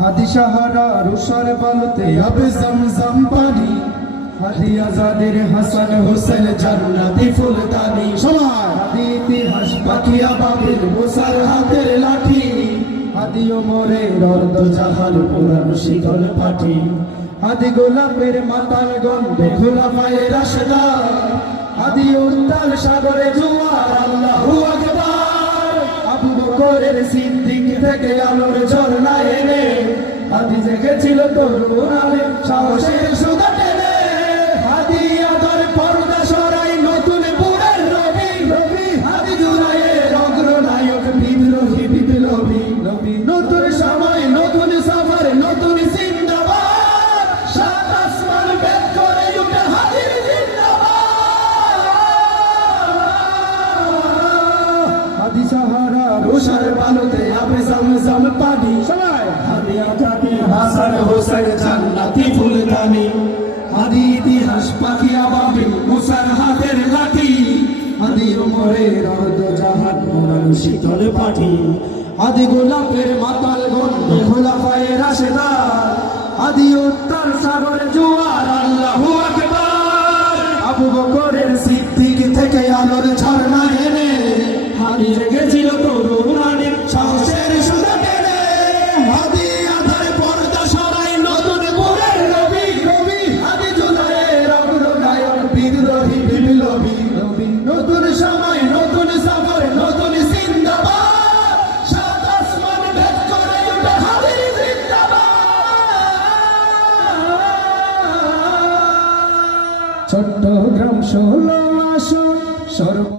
হাদি সাহারা রুশার বালতে আবে জমজম পানি, হাদি আজাদের হাসান হোসেন জান্নাতি ফুলদানি। সবার হাদি ইতিহাস বাকিয়া বাবিল মুসার হাতের লাঠি, হাদি ওমরের অর্ধ জাহাল পুরান শীতল পাঠি, হাদি গোলাপের মাতাল গন্ধে খোলাফায়ে রাশেদার, হাদি উত্তাল সাগরে জোয়ার আল্লাহু আকবার। আবু বকরের সিদ্দিক থেকে আলোর ঝর্ণা এনে, হাদি জেগেছিল তরুণ আলেম সাহসের সুধা টেনে, হাদি আদর পর্দা সরাই নতুন পুরের রবি রবি, হাদি জুলাইয়ের অগ্রনায়ক বিদ্রোহী বিপ্লবী নবী। নতুন সময় নতুন সফর নতুন জিন্দাবাদ, সাত আসমান ভেদ করে উঠে হাদির জিন্দাবাদ। হাদি সাহারা রুশার বালুতে আবে জমজম পানি, সবাই হাদি আজাদের হাসান হোসেন জান্নাতি ফুলদানি, হাদি ইতিহাস পাকিয়া বাবিল মুসার হাতের লাঠি, হাদি ওমরের অর্ধ জাহান পুরান শীতল পাঠি, হাদি গোলাপের মাতাল গন্ধে খোলাফায়ে রাশেদার, হাদি উত্তাল সাগর জোয়ার আল্লাহু আকবার। আবু বকরের সিদ্দিক থেকে আলোর ঝর্ণা এনে, হাদি জেগেছিল